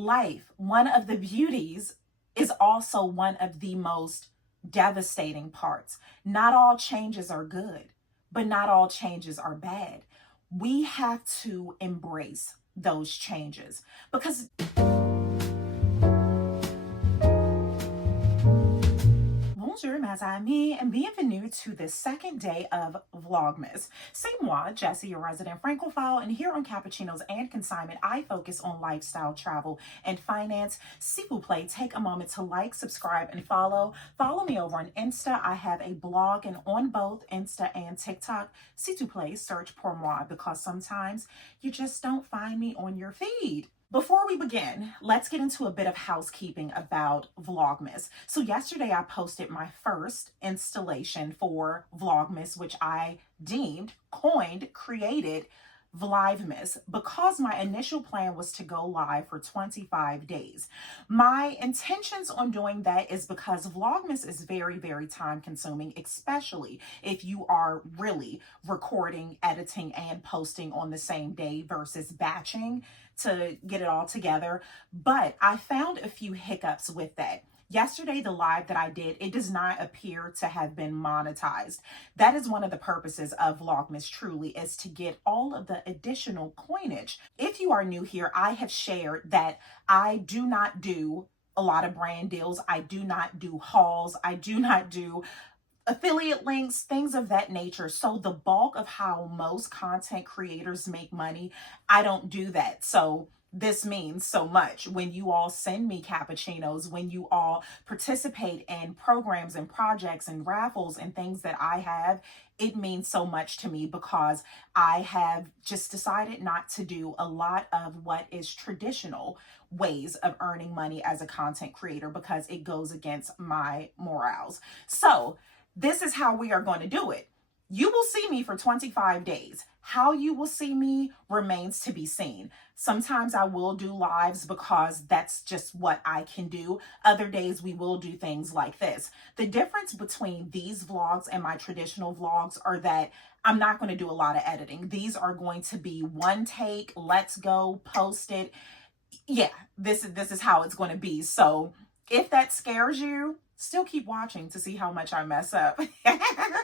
life, one of the beauties is also one of the most devastating parts. Not all changes are good, but not all changes are bad. We have to embrace those changes because Bonjour, mes amis, and bienvenue to the second day of Vlogmas. C'est moi, Jessie, your resident Francophile, and here on Cappuccinos and Consignment, I focus on lifestyle, travel, and finance. S'il vous plaît, take a moment to like, subscribe, and follow. Follow me over on Insta. I have a blog, and on both Insta and TikTok, s'il vous plaît, search pour moi, because sometimes you just don't find me on your feed. Before we begin, let's get into a bit of housekeeping about Vlogmas. So yesterday I posted my first installation for Vlogmas, which I created Vlogmas, because my initial plan was to go live for 25 days. My intentions on doing that is because Vlogmas is very, very time consuming, especially if you are really recording, editing, and posting on the same day versus batching to get it all together. But I found a few hiccups with that. Yesterday, the live that I did, it does not appear to have been monetized. That is one of the purposes of Vlogmas, truly, is to get all of the additional coinage. If you are new here, I have shared that I do not do a lot of brand deals. I do not do hauls. I do not do affiliate links, things of that nature. So the bulk of how most content creators make money, I don't do that. So this means so much when you all send me cappuccinos, when you all participate in programs and projects and raffles and things that I have. It means so much to me because I have just decided not to do a lot of what is traditional ways of earning money as a content creator because it goes against my morals. So this is how we are going to do it. You will see me for 25 days. How you will see me remains to be seen. Sometimes I will do lives because that's just what I can do. Other days we will do things like this. The difference between these vlogs and my traditional vlogs are that I'm not going to do a lot of editing. These are going to be one take, let's go, post it. Yeah, this is how it's going to be. So if that scares you, still keep watching to see how much I mess up.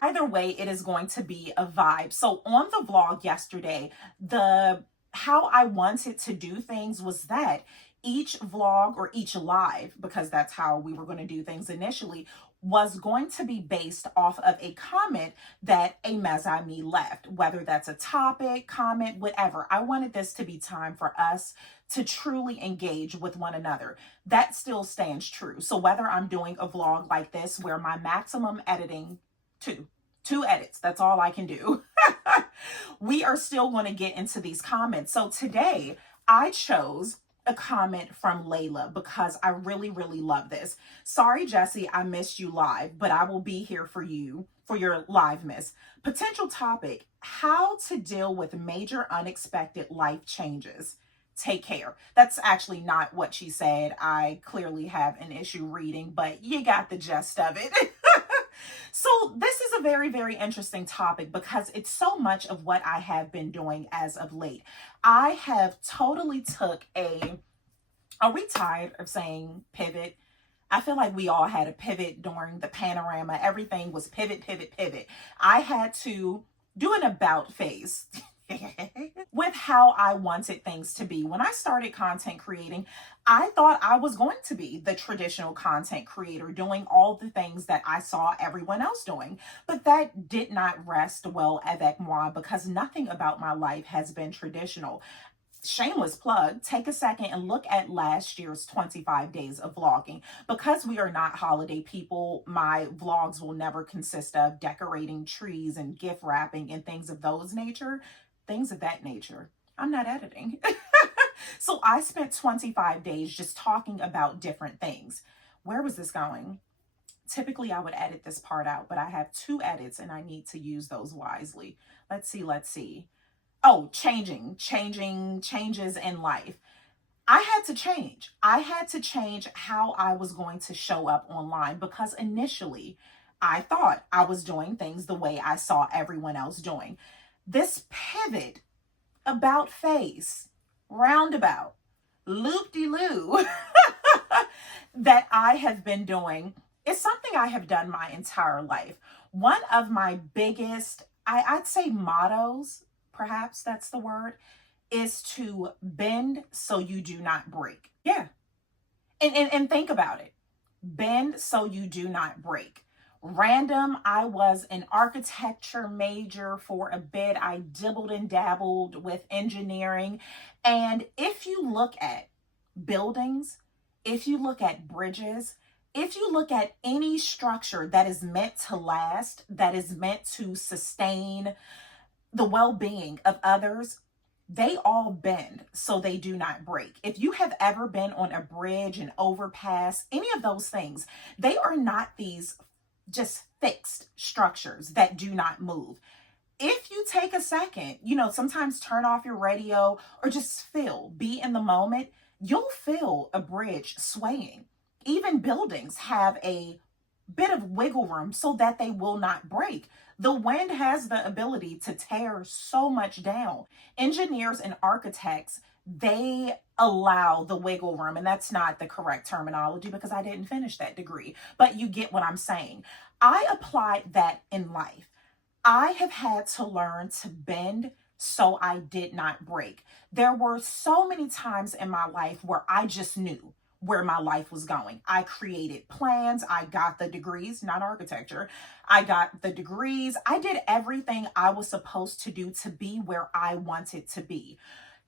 Either way, it is going to be a vibe. So on the vlog yesterday, how I wanted to do things was that each vlog or each live, because that's how we were going to do things initially, was going to be based off of a comment that a mes amis left, whether that's a topic, comment, whatever. I wanted this to be time for us to truly engage with one another. That still stands true. So whether I'm doing a vlog like this where my maximum editing, two edits, that's all I can do. We are still going to get into these comments. So today I chose a comment from Layla because I really, really love this. Sorry, Jessie, I missed you live, but I will be here for you for your live miss. Potential topic: how to deal with major unexpected life changes. Take care. That's actually not what she said. I clearly have an issue reading, but you got the gist of it. So this is a very, very interesting topic because it's so much of what I have been doing as of late. I have totally took are we tired of saying pivot? I feel like we all had a pivot during the panorama. Everything was pivot, pivot, pivot. I had to do an about face with how I wanted things to be. When I started content creating, I thought I was going to be the traditional content creator doing all the things that I saw everyone else doing. But that did not rest well avec moi because nothing about my life has been traditional. Shameless plug, take a second and look at last year's 25 days of vlogging. Because we are not holiday people, my vlogs will never consist of decorating trees and gift wrapping and things of that nature. I'm not editing. So I spent 25 days just talking about different things. Where was this going? Typically I would edit this part out, but I have 2 edits and I need to use those wisely. Let's see. Oh, changes in life. I had to change. I had to change how I was going to show up online because initially I thought I was doing things the way I saw everyone else doing. This pivot, about face, roundabout, loop-de-loo that I have been doing is something I have done my entire life. One of my biggest, I'd say mottos, perhaps that's the word, is to bend so you do not break. Yeah. And think about it. Bend so you do not break. Random, I was an architecture major for a bit. I dibbled and dabbled with engineering. And if you look at buildings, if you look at bridges, if you look at any structure that is meant to last, that is meant to sustain the well-being of others, they all bend so they do not break. If you have ever been on a bridge, an overpass, any of those things, they are not these just fixed structures that do not move. If you take a second, sometimes turn off your radio or just be in the moment, you'll feel a bridge swaying. Even buildings have a bit of wiggle room so that they will not break. The wind has the ability to tear so much down. Engineers and architects, they allow the wiggle room, and that's not the correct terminology because I didn't finish that degree, but you get what I'm saying. I applied that in life. I have had to learn to bend so I did not break. There were so many times in my life where I just knew where my life was going. I created plans. I got the degrees, not architecture. I got the degrees. I did everything I was supposed to do to be where I wanted to be.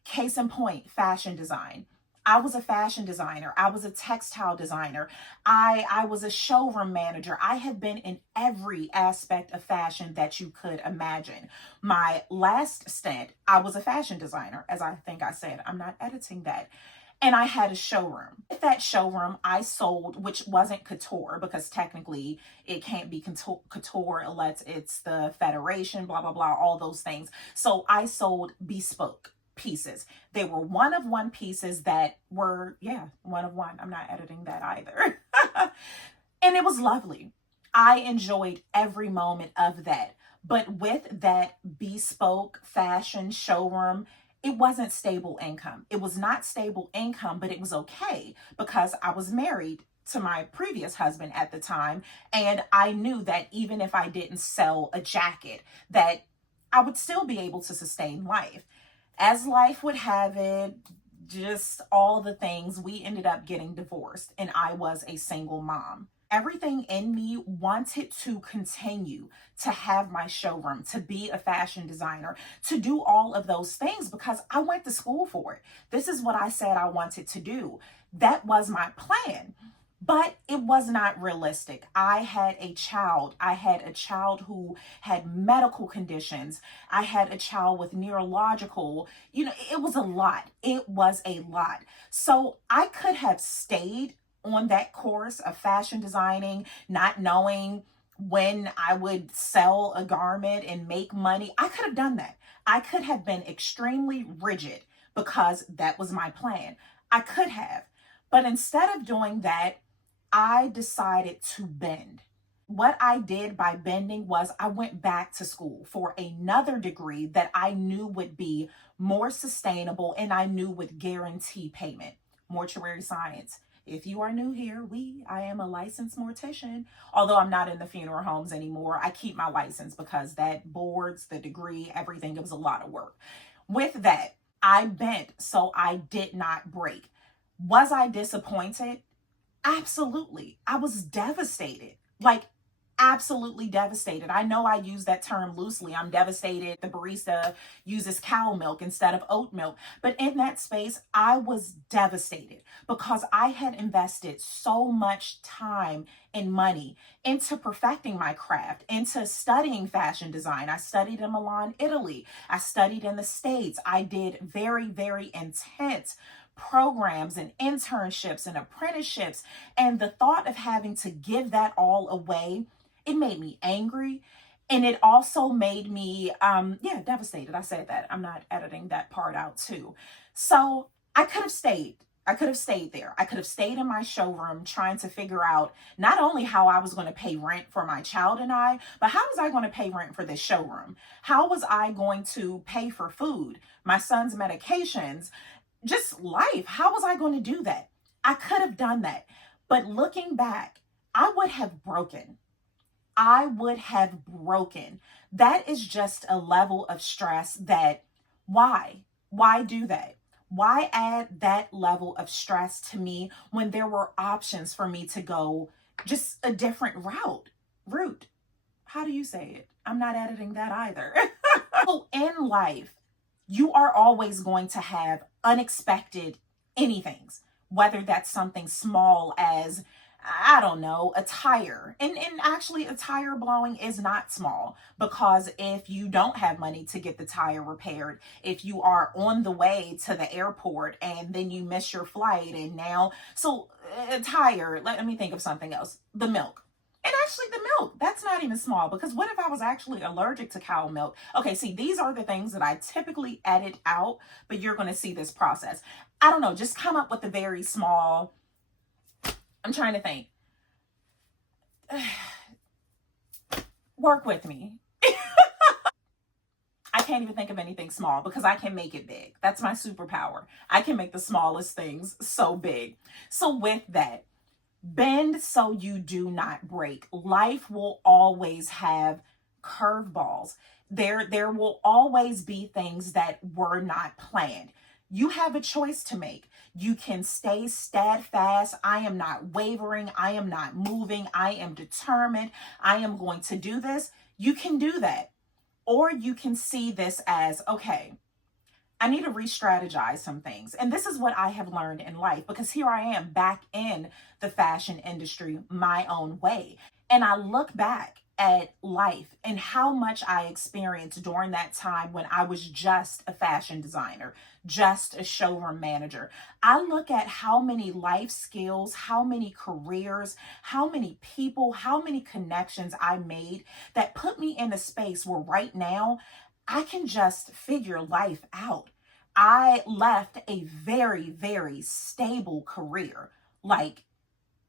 Case in point, fashion design. I was a fashion designer. I was a textile designer. I was a showroom manager. I have been in every aspect of fashion that you could imagine. My last stint, I was a fashion designer, as I think I said. I'm not editing that. And I had a showroom. At that showroom, I sold, which wasn't couture because technically it can't be couture unless it's the Federation, blah, blah, blah, all those things. So I sold bespoke pieces. They were one-of-one pieces that were, one-of-one. I'm not editing that either. And it was lovely. I enjoyed every moment of that. But with that bespoke fashion showroom, it wasn't stable income. It was not stable income, but it was okay because I was married to my previous husband at the time. And I knew that even if I didn't sell a jacket, that I would still be able to sustain life. As life would have it, just all the things, we ended up getting divorced and I was a single mom. Everything in me wanted to continue to have my showroom, to be a fashion designer, to do all of those things because I went to school for it. This is what I said I wanted to do. That was my plan, but it was not realistic. I had a child. I had a child who had medical conditions. I had a child with neurological, it was a lot. It was a lot. So I could have stayed on that course of fashion designing, not knowing when I would sell a garment and make money. I could have done that. I could have been extremely rigid because that was my plan. I could have. But instead of doing that, I decided to bend. What I did by bending was I went back to school for another degree that I knew would be more sustainable and I knew would guarantee payment. Mortuary science. If you are new here, I am a licensed mortician. Although I'm not in the funeral homes anymore, I keep my license because that boards, the degree, everything, it was a lot of work. With that, I bent so I did not break. Was I disappointed? Absolutely. I was devastated. Absolutely devastated. I know I use that term loosely. I'm devastated. The barista uses cow milk instead of oat milk. But in that space, I was devastated because I had invested so much time and money into perfecting my craft, into studying fashion design. I studied in Milan, Italy. I studied in the States. I did very, very intense programs and internships and apprenticeships. And the thought of having to give that all away, it made me angry. And it also made me, devastated. I said that. I'm not editing that part out too. So I could have stayed. I could have stayed there. I could have stayed in my showroom trying to figure out not only how I was going to pay rent for my child and I, but how was I going to pay rent for this showroom? How was I going to pay for food, my son's medications? just life. How was I going to do that? I could have done that. But looking back, I would have broken. I would have broken. That is just a level of stress that, why? Why do that? Why add that level of stress to me when there were options for me to go just a different route? How do you say it? I'm not editing that either. So in life, you are always going to have unexpected anythings, whether that's something small as, I don't know, a tire. And actually, a tire blowing is not small, because if you don't have money to get the tire repaired, if you are on the way to the airport and then you miss your flight, and now, so a tire, let me think of something else, the milk. And actually, the milk, that's not even small, because what if I was actually allergic to cow milk? Okay, see, these are the things that I typically edit out, but you're going to see this process. I don't know, just come up with a very small, I'm trying to think. Work with me. I can't even think of anything small because I can make it big. That's my superpower. I can make the smallest things so big. So, with that, bend so you do not break. Life will always have curveballs. There will always be things that were not planned. You have a choice to make. You can stay steadfast. I am not wavering. I am not moving. I am determined. I am going to do this. You can do that. Or you can see this as, okay, I need to re-strategize some things. And this is what I have learned in life, because here I am back in the fashion industry my own way. And I look back at life and how much I experienced during that time when I was just a fashion designer, just a showroom manager. I look at how many life skills, how many careers, how many people, how many connections I made that put me in a space where right now I can just figure life out. I left a very, very stable career, like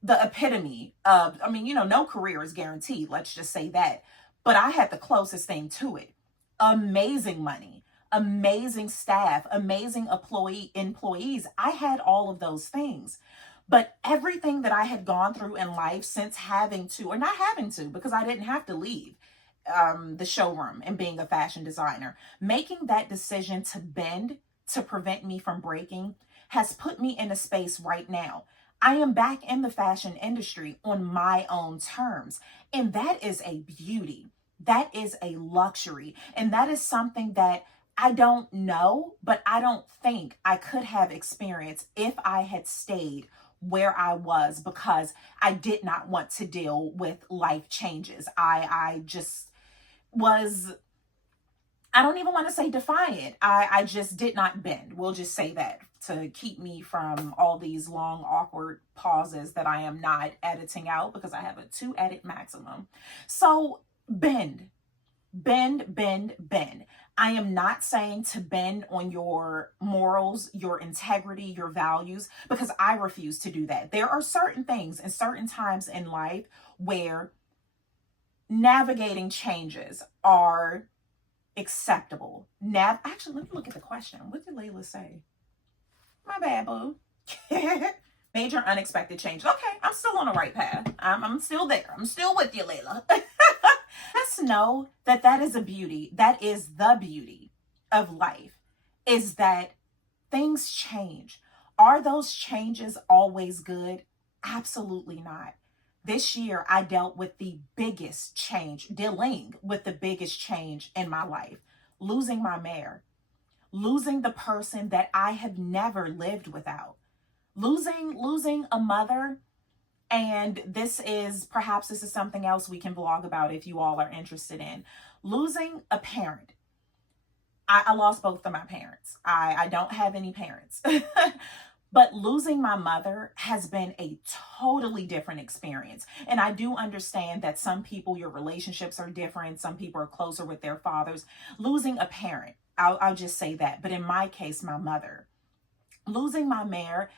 the epitome of, I mean, no career is guaranteed. Let's just say that. But I had the closest thing to it. Amazing money, amazing staff, amazing employees. I had all of those things. But everything that I had gone through in life since having to, or not having to, because I didn't have to leave the showroom and being a fashion designer, making that decision to bend to prevent me from breaking has put me in a space right now. I am back in the fashion industry on my own terms. And that is a beauty. That is a luxury. And that is something that I don't know, but I don't think I could have experienced if I had stayed where I was, because I did not want to deal with life changes. I just was, I don't even want to say defiant. I just did not bend. We'll just say that, to keep me from all these long, awkward pauses that I am not editing out, because I have a 2 edit maximum. So bend, bend, bend, bend. I am not saying to bend on your morals, your integrity, your values, because I refuse to do that. There are certain things and certain times in life where navigating changes are acceptable. Actually, let me look at the question. What did Layla say? My bad, boo. Major unexpected change. Okay, I'm still on the right path. I'm still there. I'm still with you, Layla. Just know that that is a beauty. That is the beauty of life, is that things change. Are those changes always good? Absolutely not. This year, I dealt with the biggest change, dealing with the biggest change in my life, losing my mare, losing the person that I have never lived without, losing a mother. And this is something else we can vlog about if you all are interested in. Losing a parent. I lost both of my parents. I don't have any parents. But losing my mother has been a totally different experience. And I do understand that some people, your relationships are different. Some people are closer with their fathers. Losing a parent, I'll just say that. But in my case, my mother. Losing my mare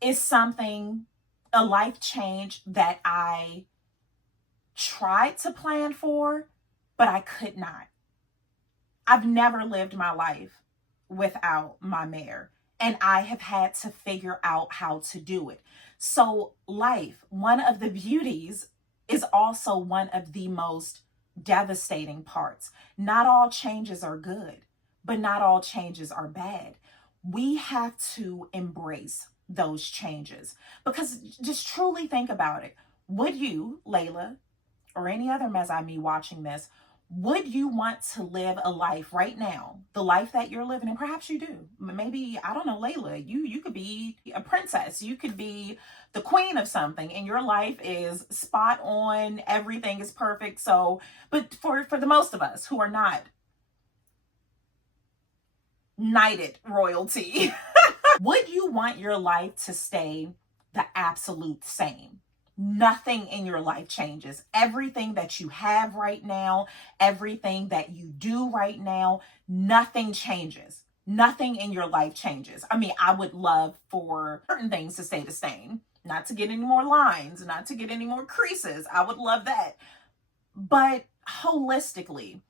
is something, a life change that I tried to plan for, but I could not. I've never lived my life without my mare. and I have had to figure out how to do it. So, life, one of the beauties, is also one of the most devastating parts. Not all changes are good, but not all changes are bad. We have to embrace those changes because just truly think about it. Would you, Layla, or any other Mezai watching this, would you want to live a life right now, the life that you're living? And perhaps you do. Maybe, I don't know, Layla, you could be a princess. You could be the queen of something and your life is spot on. Everything is perfect. So, but for the most of us who are not knighted royalty, would you want your life to stay the absolute same? Nothing in your life changes. Everything that you have right now, everything that you do right now, nothing changes. Nothing in your life changes. I mean, I would love for certain things to stay the same, not to get any more lines, not to get any more creases. I would love that. But holistically,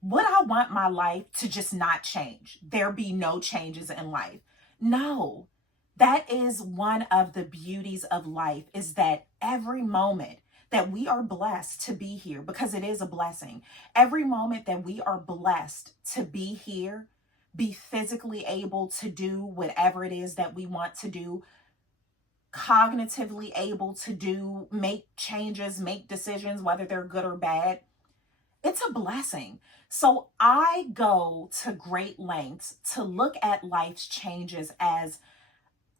would I want my life to just not change? There be no changes in life? No. That is one of the beauties of life, is that every moment that we are blessed to be here, because it is a blessing, every moment that we are blessed to be here, be physically able to do whatever it is that we want to do, cognitively able to do, make changes, make decisions, whether they're good or bad, it's a blessing. So I go to great lengths to look at life's changes as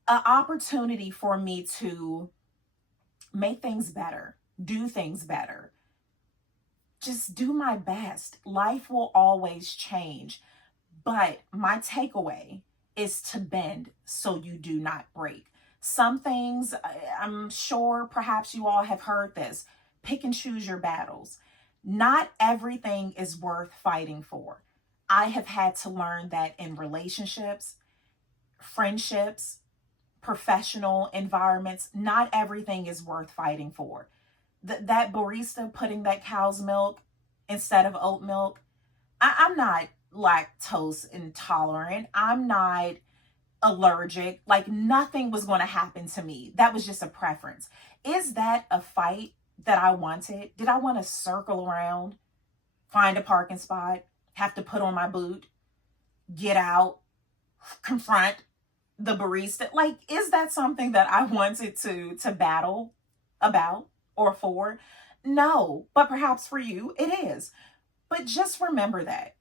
an opportunity for me to make things better, do things better, just do my best. Life will always change, but my takeaway is to bend so you do not break. Some things, I'm sure perhaps you all have heard this, pick and choose your battles. Not everything is worth fighting for. I have had to learn that in relationships, friendships, professional environments, not everything is worth fighting for. That barista putting that cow's milk instead of oat milk, I'm not lactose intolerant. I'm not allergic. Like, nothing was going to happen to me. That was just a preference. Is that a fight that I wanted? Did I want to circle around, find a parking spot, have to put on my boot, get out, confront the barista? Like, is that something that I wanted to battle about or for? No, but perhaps for you it is. But just remember that.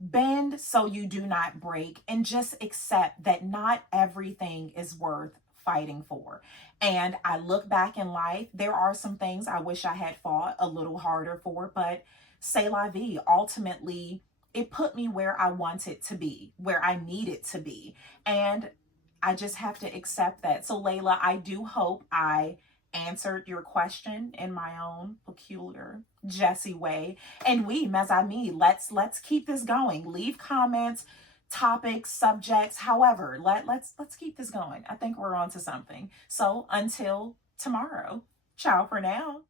Bend so you do not break, and just accept that not everything is worth fighting for. And I look back in life, there are some things I wish I had fought a little harder for, but c'est la vie. Ultimately, it put me where I wanted to be, where I needed to be. And I just have to accept that. So Layla, I do hope I answered your question in my own peculiar Jessie way. And we, Mezai, let's keep this going. Leave comments, topics, subjects, however. Let's keep this going. I think we're on to something. So until tomorrow, ciao for now.